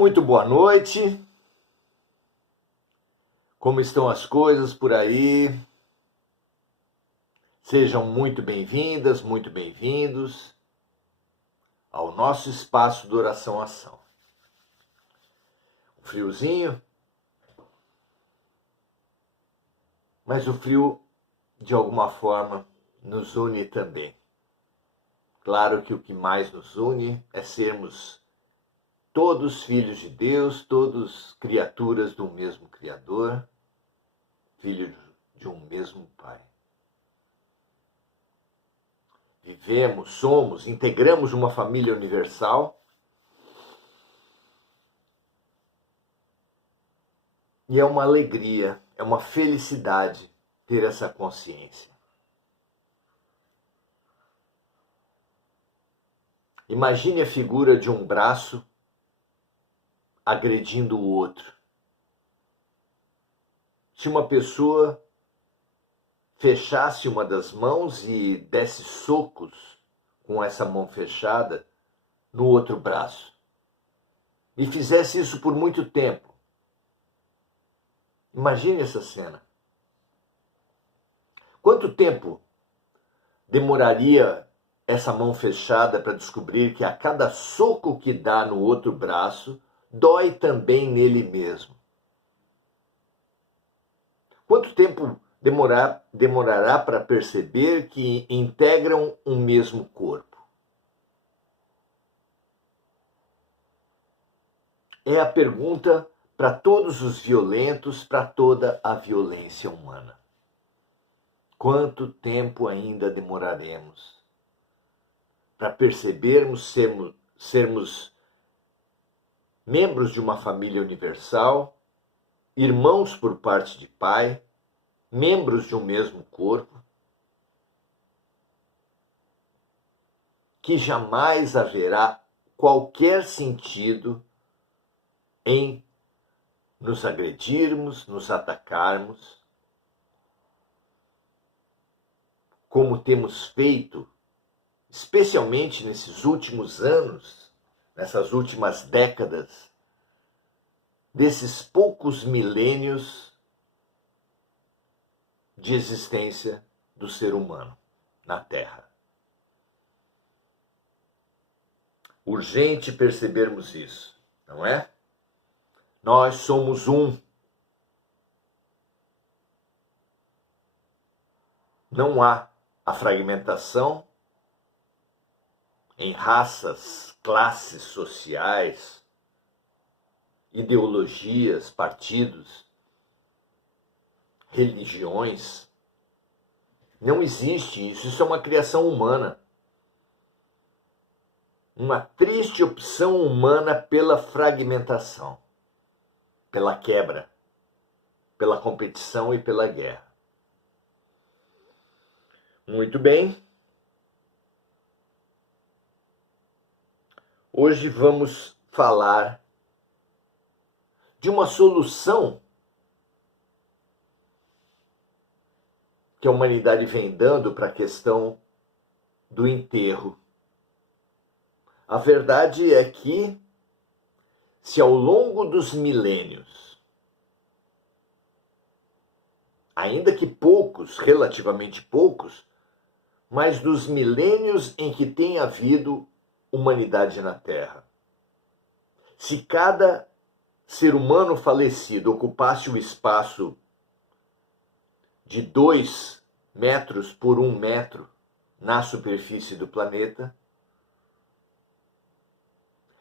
Muito boa noite. Como estão as coisas por aí? Sejam muito bem-vindas, muito bem-vindos ao nosso espaço de oração-ação. Um friozinho, mas o frio, de alguma forma, nos une também. Claro que o que mais nos une é sermos todos filhos de Deus, todos criaturas do mesmo Criador, filhos de um mesmo Pai. Vivemos, somos, integramos uma família universal e é uma alegria, é uma felicidade ter essa consciência. Imagine a figura de um braço agredindo o outro. Se uma pessoa fechasse uma das mãos e desse socos com essa mão fechada no outro braço, e fizesse isso por muito tempo, imagine essa cena. Quanto tempo demoraria essa mão fechada para descobrir que a cada soco que dá no outro braço, dói também nele mesmo? Quanto tempo demorará para perceber que integram um mesmo corpo? É a pergunta para todos os violentos, para toda a violência humana. Quanto tempo ainda demoraremos para percebermos sermos membros de uma família universal, irmãos por parte de pai, membros de um mesmo corpo, que jamais haverá qualquer sentido em nos agredirmos, nos atacarmos, como temos feito, especialmente nesses últimos anos, nessas últimas décadas, desses poucos milênios de existência do ser humano na Terra. Urgente percebermos isso, não é? Nós somos um. Não há a fragmentação em raças, classes sociais, ideologias, partidos, religiões. Não existe isso. Isso é uma criação humana. Uma triste opção humana pela fragmentação, pela quebra, pela competição e pela guerra. Muito bem. Hoje vamos falar de uma solução que a humanidade vem dando para a questão do enterro. A verdade é que, se ao longo dos milênios, ainda que poucos, relativamente poucos, mas dos milênios em que tem havido humanidade na Terra, se cada ser humano falecido ocupasse o espaço de 2 metros por 1 metro na superfície do planeta,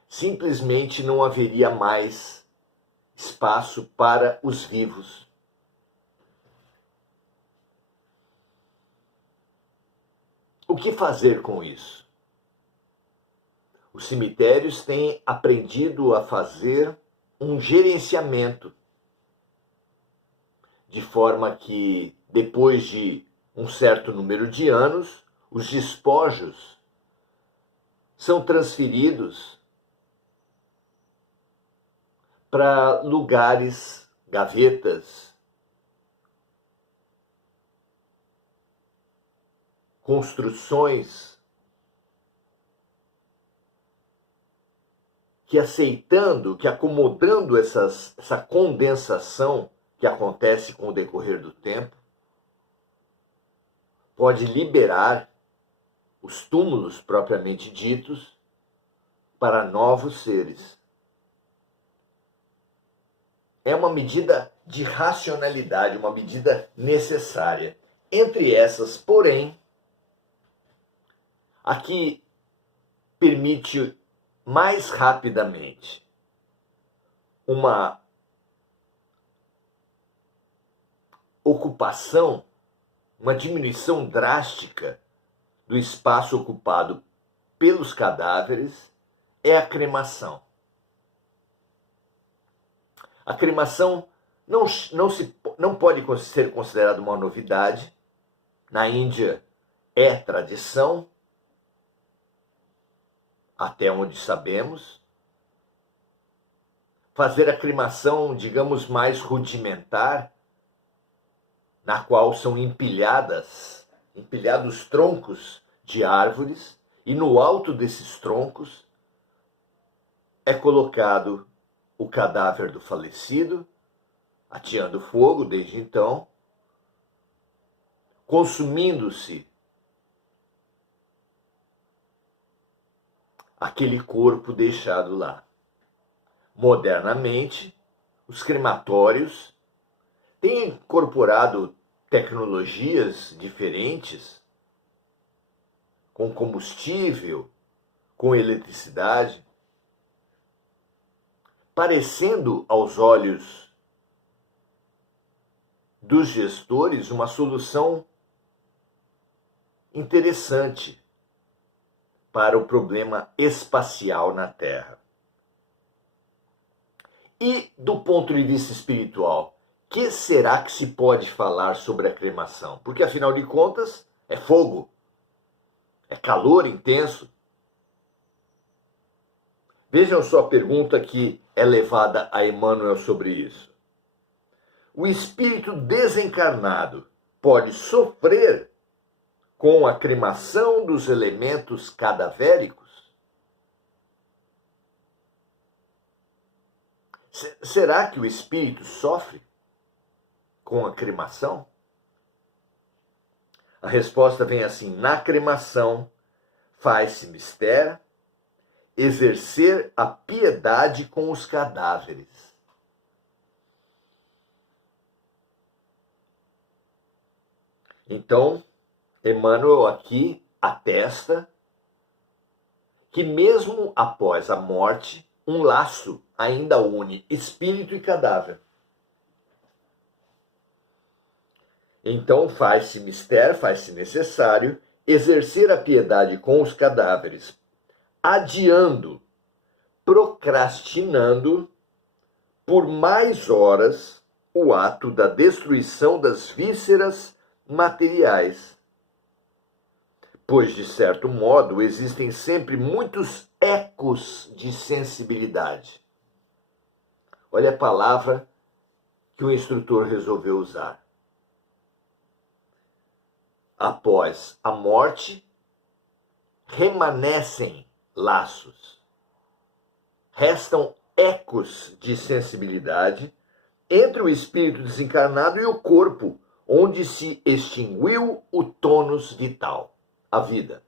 simplesmente não haveria mais espaço para os vivos. O que fazer com isso? Os cemitérios têm aprendido a fazer um gerenciamento, de forma que, depois de um certo número de anos, os despojos são transferidos para lugares, gavetas, construções que aceitando, que acomodando essa condensação que acontece com o decorrer do tempo, pode liberar os túmulos propriamente ditos para novos seres. É uma medida de racionalidade, uma medida necessária. Entre essas, porém, a que permite mais rapidamente uma ocupação, uma diminuição drástica do espaço ocupado pelos cadáveres, é a cremação. A cremação não pode ser considerada uma novidade. Na Índia é tradição, até onde sabemos. Fazer a cremação, digamos, mais rudimentar, na qual são empilhados troncos de árvores, e no alto desses troncos é colocado o cadáver do falecido, ateando fogo desde então, consumindo-se aquele corpo deixado lá. Modernamente, os crematórios têm incorporado tecnologias diferentes, com combustível, com eletricidade, parecendo aos olhos dos gestores uma solução interessante para o problema espacial na Terra. E do ponto de vista espiritual, que será que se pode falar sobre a cremação? Porque afinal de contas é fogo, é calor intenso. Vejam só a pergunta que é levada a Emmanuel sobre isso. O espírito desencarnado pode sofrer com a cremação dos elementos cadavéricos? Será que o espírito sofre com a cremação? A resposta vem assim: na cremação faz-se mister exercer a piedade com os cadáveres. Então, Emmanuel aqui atesta que mesmo após a morte, um laço ainda une espírito e cadáver. Então faz-se mister, faz-se necessário exercer a piedade com os cadáveres, adiando, procrastinando por mais horas o ato da destruição das vísceras materiais. Pois, de certo modo, existem sempre muitos ecos de sensibilidade. Olha a palavra que o instrutor resolveu usar. Após a morte, remanescem laços. Restam ecos de sensibilidade entre o espírito desencarnado e o corpo, onde se extinguiu o tônus vital, a vida.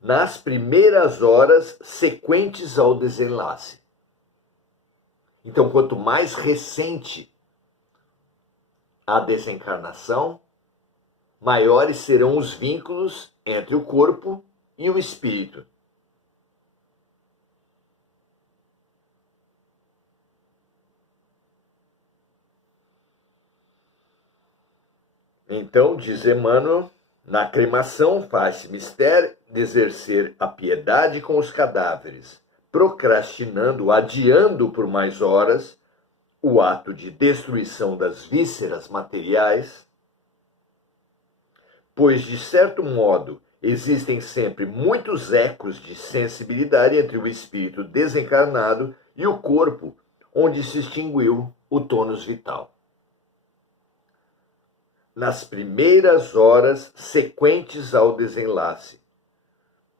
Nas primeiras horas sequentes ao desenlace. Então, quanto mais recente a desencarnação, maiores serão os vínculos entre o corpo e o espírito. Então, diz Emmanuel, na cremação faz-se mister de exercer a piedade com os cadáveres, procrastinando, adiando por mais horas o ato de destruição das vísceras materiais, pois, de certo modo, existem sempre muitos ecos de sensibilidade entre o espírito desencarnado e o corpo, onde se extinguiu o tônus vital. Nas primeiras horas sequentes ao desenlace.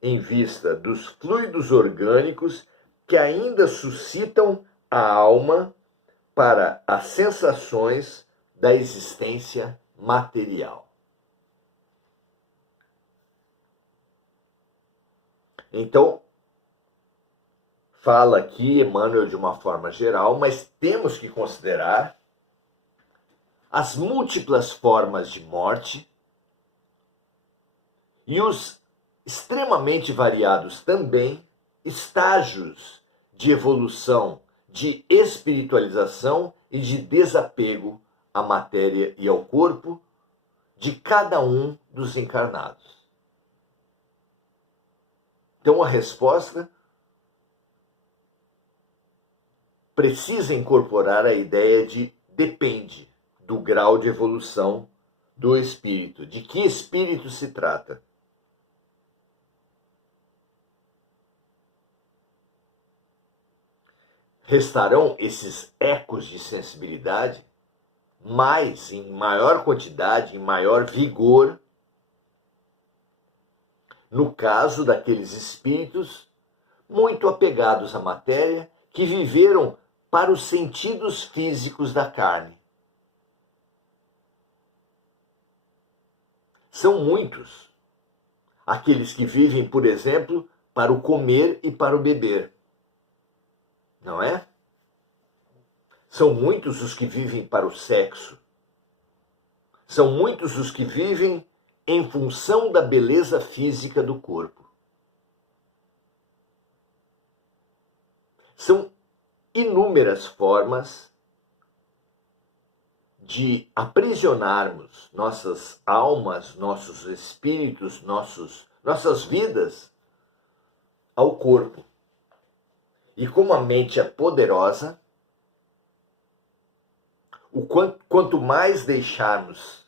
em vista dos fluidos orgânicos que ainda suscitam a alma para as sensações da existência material. Então, fala aqui Emmanuel de uma forma geral, mas temos que considerar as múltiplas formas de morte e os extremamente variados também estágios de evolução, de espiritualização e de desapego à matéria e ao corpo de cada um dos encarnados. Então a resposta precisa incorporar a ideia de depende do grau de evolução do espírito. De que espírito se trata? Restarão esses ecos de sensibilidade, mas em maior quantidade, em maior vigor, no caso daqueles espíritos muito apegados à matéria, que viveram para os sentidos físicos da carne. São muitos aqueles que vivem, por exemplo, para o comer e para o beber. Não é? São muitos os que vivem para o sexo. São muitos os que vivem em função da beleza física do corpo. São inúmeras formas de aprisionarmos nossas almas, nossos espíritos, nossas vidas ao corpo. E como a mente é poderosa, quanto mais deixarmos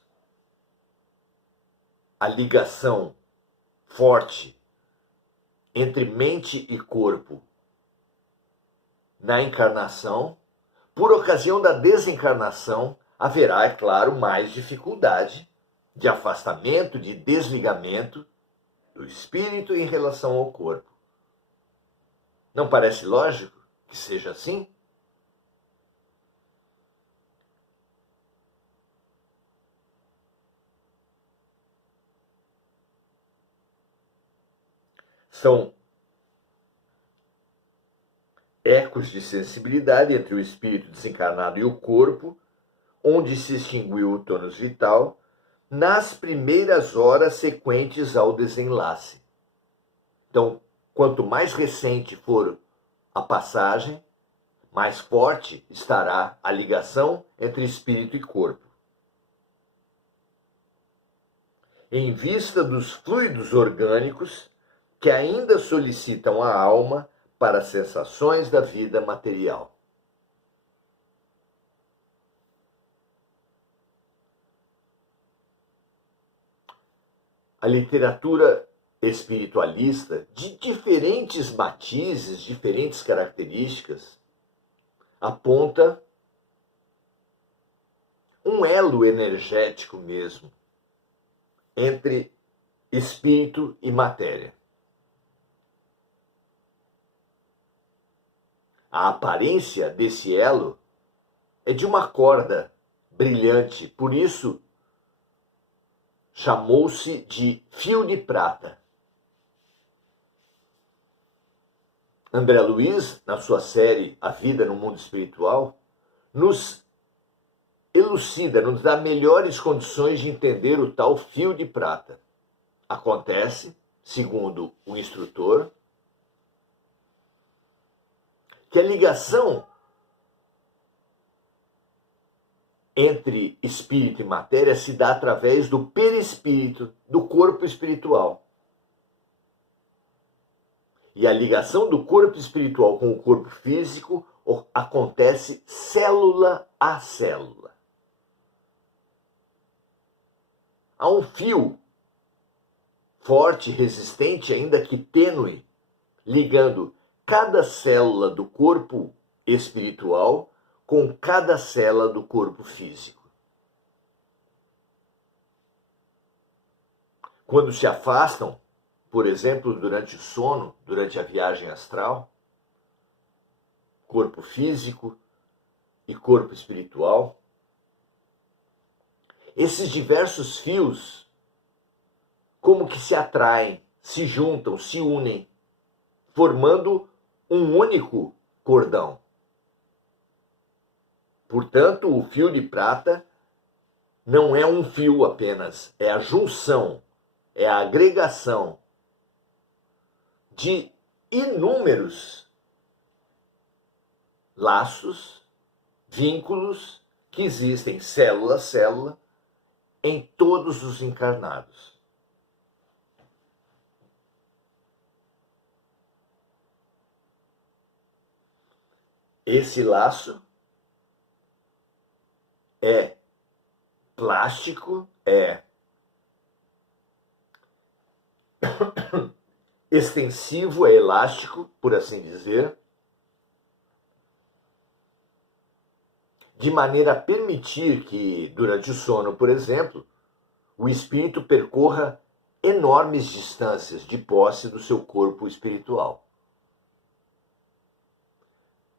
a ligação forte entre mente e corpo na encarnação, por ocasião da desencarnação, haverá, é claro, mais dificuldade de afastamento, de desligamento do espírito em relação ao corpo. Não parece lógico que seja assim? São ecos de sensibilidade entre o espírito desencarnado e o corpo, onde se extinguiu o tônus vital, nas primeiras horas sequentes ao desenlace. Então, quanto mais recente for a passagem, mais forte estará a ligação entre espírito e corpo. Em vista dos fluidos orgânicos que ainda solicitam a alma para as sensações da vida material. A literatura espiritualista, de diferentes matizes, diferentes características, aponta um elo energético mesmo entre espírito e matéria. A aparência desse elo é de uma corda brilhante, por isso chamou-se de fio de prata. André Luiz, na sua série A Vida no Mundo Espiritual, nos elucida, nos dá melhores condições de entender o tal fio de prata. Acontece, segundo o instrutor, que a ligação entre espírito e matéria se dá através do perispírito, do corpo espiritual. E a ligação do corpo espiritual com o corpo físico acontece célula a célula. Há um fio forte, resistente, ainda que tênue, ligando cada célula do corpo espiritual com cada célula do corpo físico. Quando se afastam, por exemplo, durante o sono, durante a viagem astral, corpo físico e corpo espiritual. Esses diversos fios, como que se atraem, se juntam, se unem, formando um único cordão. Portanto, o fio de prata não é um fio apenas, é a junção, é a agregação de inúmeros laços, vínculos que existem célula a célula em todos os encarnados. Esse laço é plástico, é extensivo, é elástico, por assim dizer, de maneira a permitir que, durante o sono, por exemplo, o espírito percorra enormes distâncias de posse do seu corpo espiritual.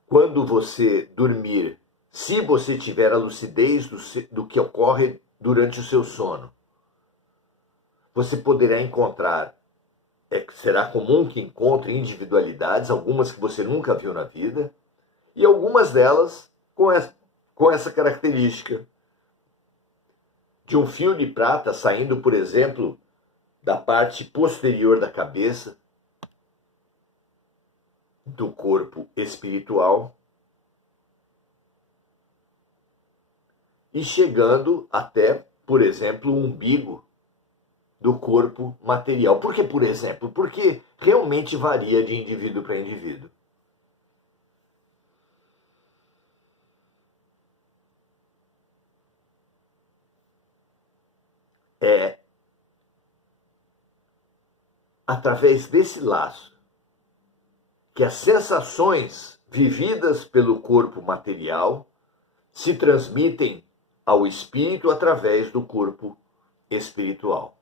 Quando você dormir, se você tiver a lucidez do que ocorre durante o seu sono, você poderá encontrar, será comum que encontre individualidades, algumas que você nunca viu na vida, e algumas delas com essa característica de um fio de prata saindo, por exemplo, da parte posterior da cabeça, do corpo espiritual, e chegando até, por exemplo, o umbigo do corpo material. Por que, por exemplo? Porque realmente varia de indivíduo para indivíduo. É através desse laço que as sensações vividas pelo corpo material se transmitem ao espírito através do corpo espiritual.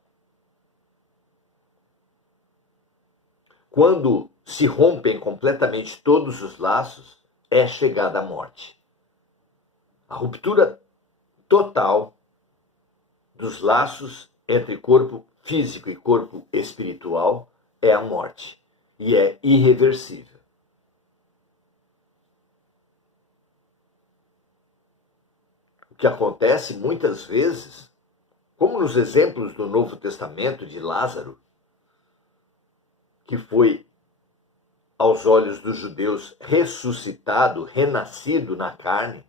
Quando se rompem completamente todos os laços, é chegada a morte. A ruptura total dos laços entre corpo físico e corpo espiritual é a morte. E é irreversível. O que acontece muitas vezes, como nos exemplos do Novo Testamento de Lázaro, que foi, aos olhos dos judeus, ressuscitado, renascido na carne,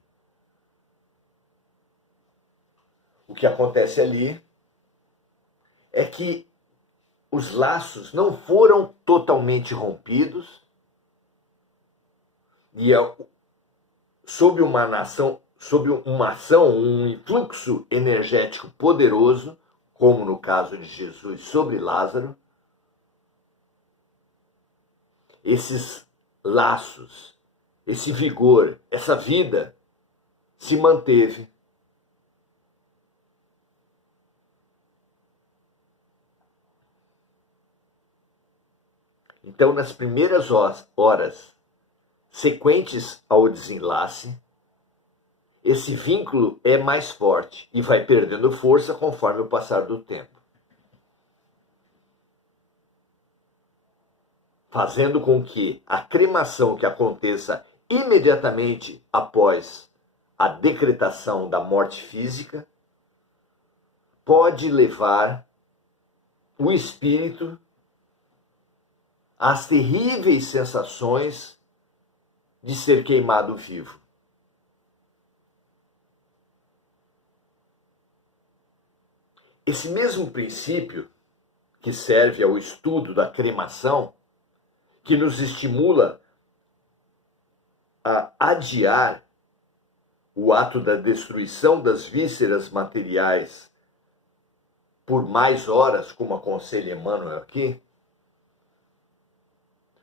o que acontece ali é que os laços não foram totalmente rompidos e sob uma ação, um influxo energético poderoso, como no caso de Jesus sobre Lázaro, esses laços, esse vigor, essa vida se manteve. Então, nas primeiras horas sequentes ao desenlace, esse vínculo é mais forte e vai perdendo força conforme o passar do tempo, fazendo com que a cremação que aconteça imediatamente após a decretação da morte física pode levar o espírito às terríveis sensações de ser queimado vivo. Esse mesmo princípio que serve ao estudo da cremação, que nos estimula a adiar o ato da destruição das vísceras materiais por mais horas, como aconselha Emmanuel aqui,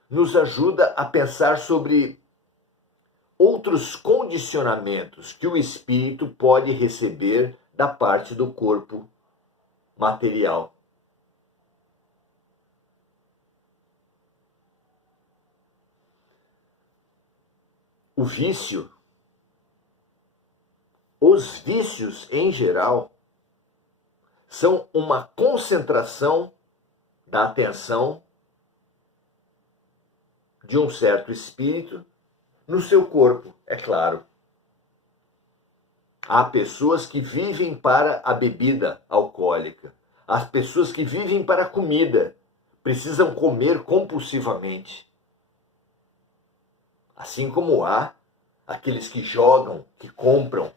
nos ajuda a pensar sobre outros condicionamentos que o espírito pode receber da parte do corpo material. o vício, os vícios em geral, são uma concentração da atenção de um certo espírito no seu corpo, é claro. Há pessoas que vivem para a bebida alcoólica. Há pessoas que vivem para a comida. Precisam comer compulsivamente. Assim como há aqueles que jogam, que compram,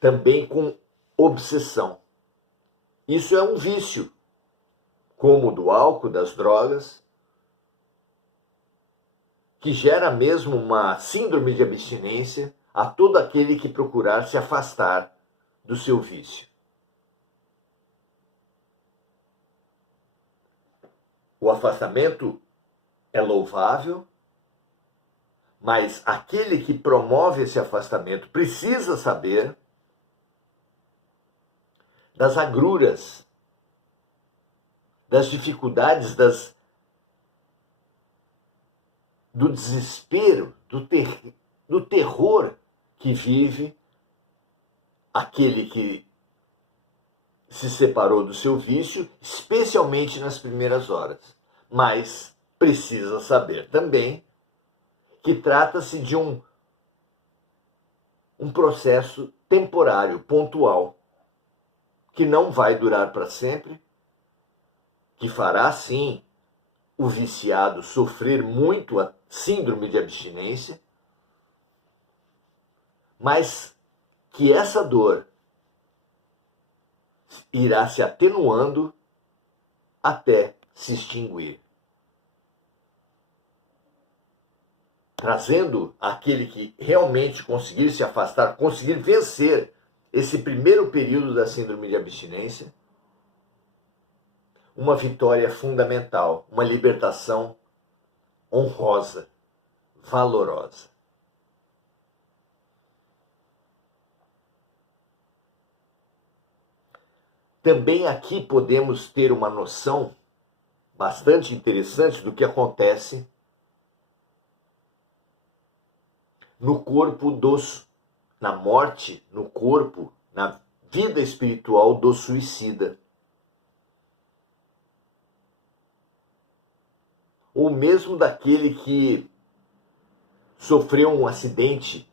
também com obsessão. Isso é um vício, como o do álcool, das drogas, que gera mesmo uma síndrome de abstinência a todo aquele que procurar se afastar do seu vício. O afastamento é louvável, mas aquele que promove esse afastamento precisa saber das agruras, das dificuldades, do desespero, do terror que vive aquele que se separou do seu vício, especialmente nas primeiras horas. Mas precisa saber também que trata-se de um processo temporário, pontual, que não vai durar para sempre, que fará, sim, o viciado sofrer muito a síndrome de abstinência, mas que essa dor irá se atenuando até se extinguir, trazendo aquele que realmente conseguir se afastar, conseguir vencer esse primeiro período da síndrome de abstinência, uma vitória fundamental, uma libertação honrosa, valorosa. Também aqui podemos ter uma noção bastante interessante do que acontece no corpo na morte, no corpo, na vida espiritual do suicida. Ou mesmo daquele que sofreu um acidente,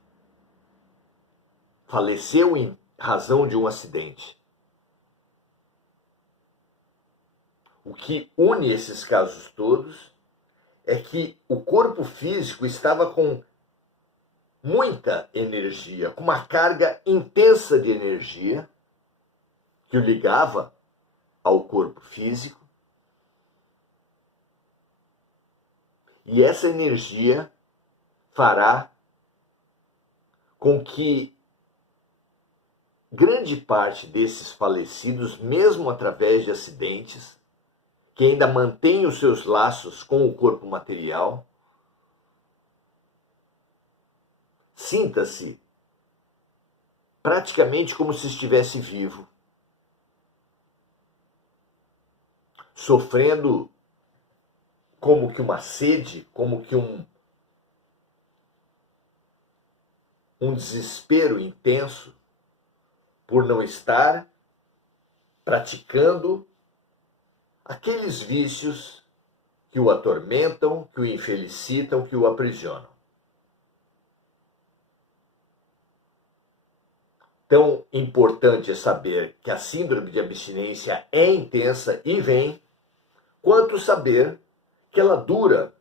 faleceu em razão de um acidente. O que une esses casos todos é que o corpo físico estava com muita energia, com uma carga intensa de energia que o ligava ao corpo físico. E essa energia fará com que grande parte desses falecidos, mesmo através de acidentes, que ainda mantêm os seus laços com o corpo material, sinta-se praticamente como se estivesse vivo, sofrendo como que uma sede, como que um desespero intenso por não estar praticando aqueles vícios que o atormentam, que o infelicitam, que o aprisionam. Tão importante é saber que a síndrome de abstinência é intensa e vem, quanto saber que ela dura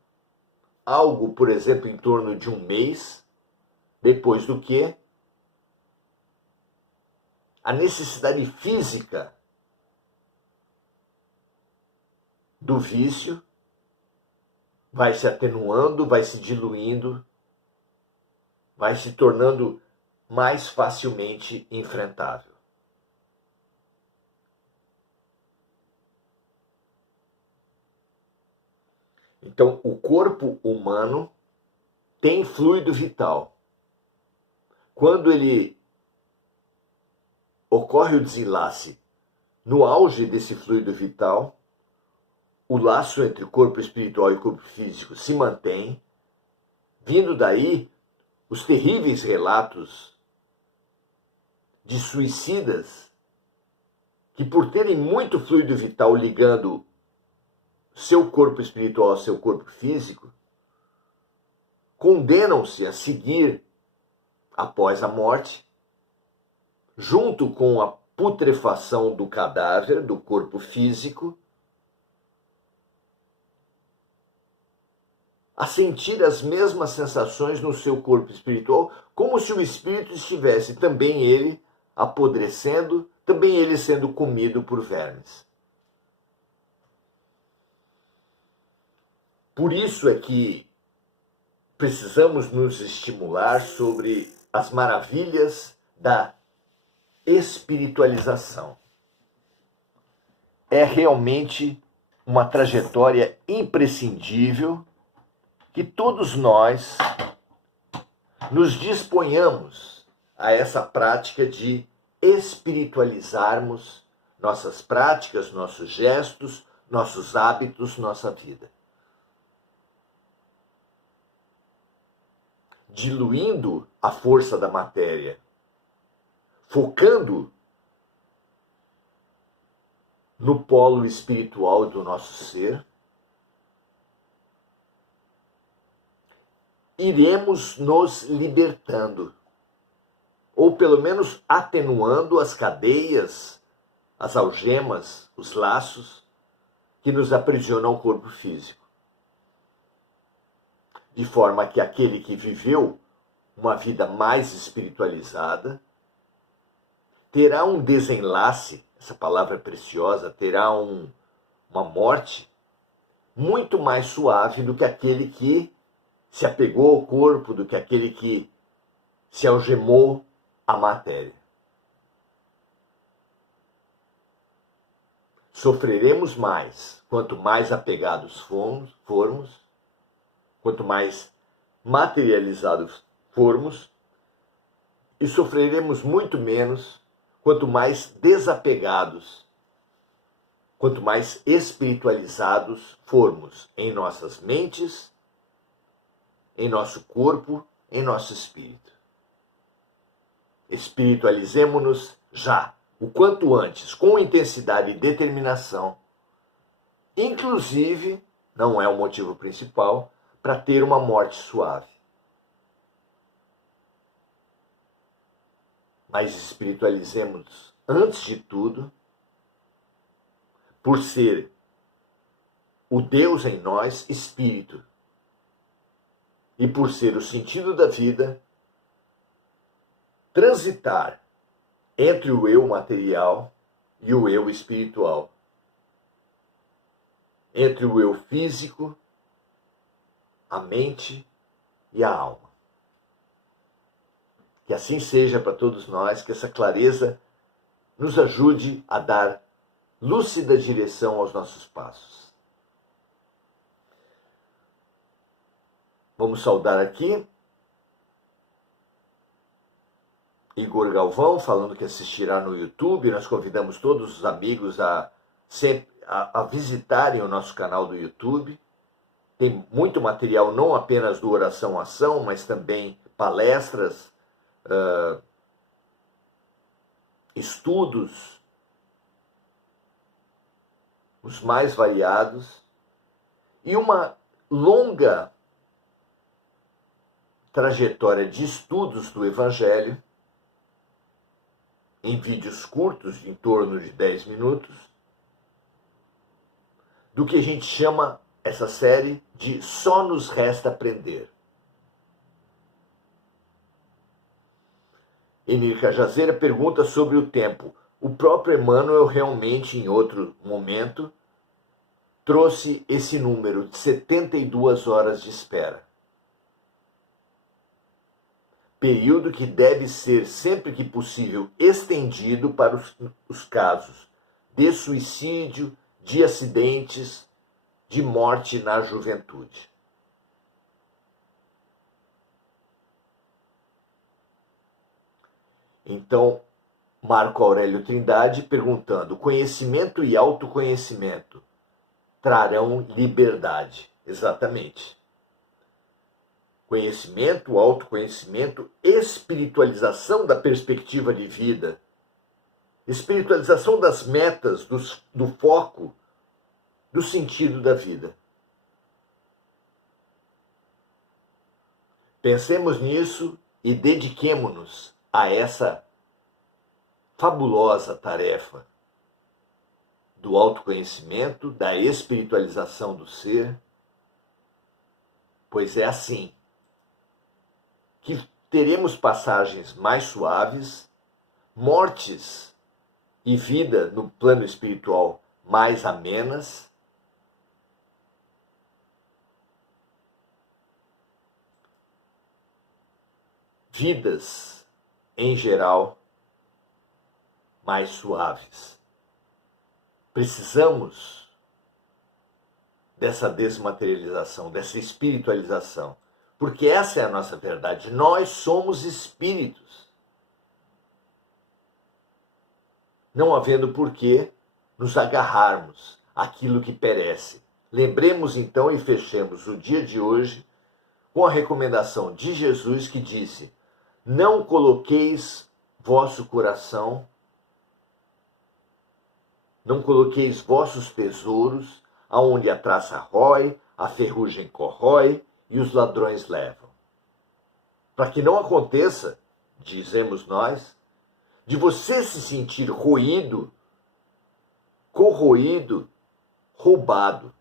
algo, por exemplo, em torno de um mês, depois do que a necessidade física do vício vai se atenuando, vai se diluindo, vai se tornando mais facilmente enfrentável. Então, o corpo humano tem fluido vital. Quando ele ocorre o desenlace no auge desse fluido vital, o laço entre o corpo espiritual e o corpo físico se mantém, Vindo daí, os terríveis relatos de suicidas que, por terem muito fluido vital ligando seu corpo espiritual ao seu corpo físico, condenam-se a seguir após a morte, junto com a putrefação do cadáver, do corpo físico, a sentir as mesmas sensações no seu corpo espiritual, como se o espírito estivesse também ele apodrecendo, também ele sendo comido por vermes. Por isso é que precisamos nos estimular sobre as maravilhas da espiritualização. É realmente uma trajetória imprescindível que todos nós nos disponhamos a essa prática de espiritualizarmos nossas práticas, nossos gestos, nossos hábitos, nossa vida. Diluindo a força da matéria, focando no polo espiritual do nosso ser, iremos nos libertando, ou pelo menos atenuando as cadeias, as algemas, os laços que nos aprisionam ao corpo físico. De forma que aquele que viveu uma vida mais espiritualizada terá um desenlace, essa palavra é preciosa, terá uma morte muito mais suave do que aquele que se apegou ao corpo, do que aquele que se algemou à matéria. Sofreremos mais quanto mais apegados formos, quanto mais materializados formos, e sofreremos muito menos quanto mais desapegados, quanto mais espiritualizados formos em nossas mentes, em nosso corpo, em nosso espírito. Espiritualizemo-nos já, o quanto antes, com intensidade e determinação. Inclusive, não é o motivo principal, para ter uma morte suave. Mas espiritualizemos antes de tudo, por ser o Deus em nós, espírito, e por ser o sentido da vida, transitar entre o eu material e o eu espiritual, entre o eu físico, a mente e a alma. Que assim seja para todos nós, que essa clareza nos ajude a dar lúcida direção aos nossos passos. Vamos saudar aqui Igor Galvão, falando que assistirá no YouTube. Nós convidamos todos os amigos a visitarem o nosso canal do YouTube. Tem muito material, não apenas do Oração Ação, mas também palestras, estudos, os mais variados, e uma longa trajetória de estudos do Evangelho, em vídeos curtos, em torno de 10 minutos, do que a gente chama essa série de Só Nos Resta Aprender. Enir Cajazeira pergunta sobre o tempo. O próprio Emmanuel realmente, em outro momento, trouxe esse número de 72 horas de espera. Período que deve ser, sempre que possível, estendido para os casos de suicídio, de acidentes, de morte na juventude. Então, Marco Aurélio Trindade perguntando: conhecimento e autoconhecimento trarão liberdade? Exatamente. Conhecimento, autoconhecimento, espiritualização da perspectiva de vida, espiritualização das metas, do foco, do sentido da vida. Pensemos nisso e dediquemo-nos a essa fabulosa tarefa do autoconhecimento, da espiritualização do ser, pois é assim que teremos passagens mais suaves, mortes e vida no plano espiritual mais amenas, vidas em geral mais suaves. Precisamos dessa desmaterialização, dessa espiritualização, porque essa é a nossa verdade. Nós somos espíritos. Não havendo por que nos agarrarmos àquilo que perece. Lembremos então e fechemos o dia de hoje com a recomendação de Jesus que disse: não coloqueis vosso coração, não coloqueis vossos tesouros aonde a traça rói, a ferrugem corrói e os ladrões levam. Para que não aconteça, dizemos nós, de você se sentir roído, corroído, roubado.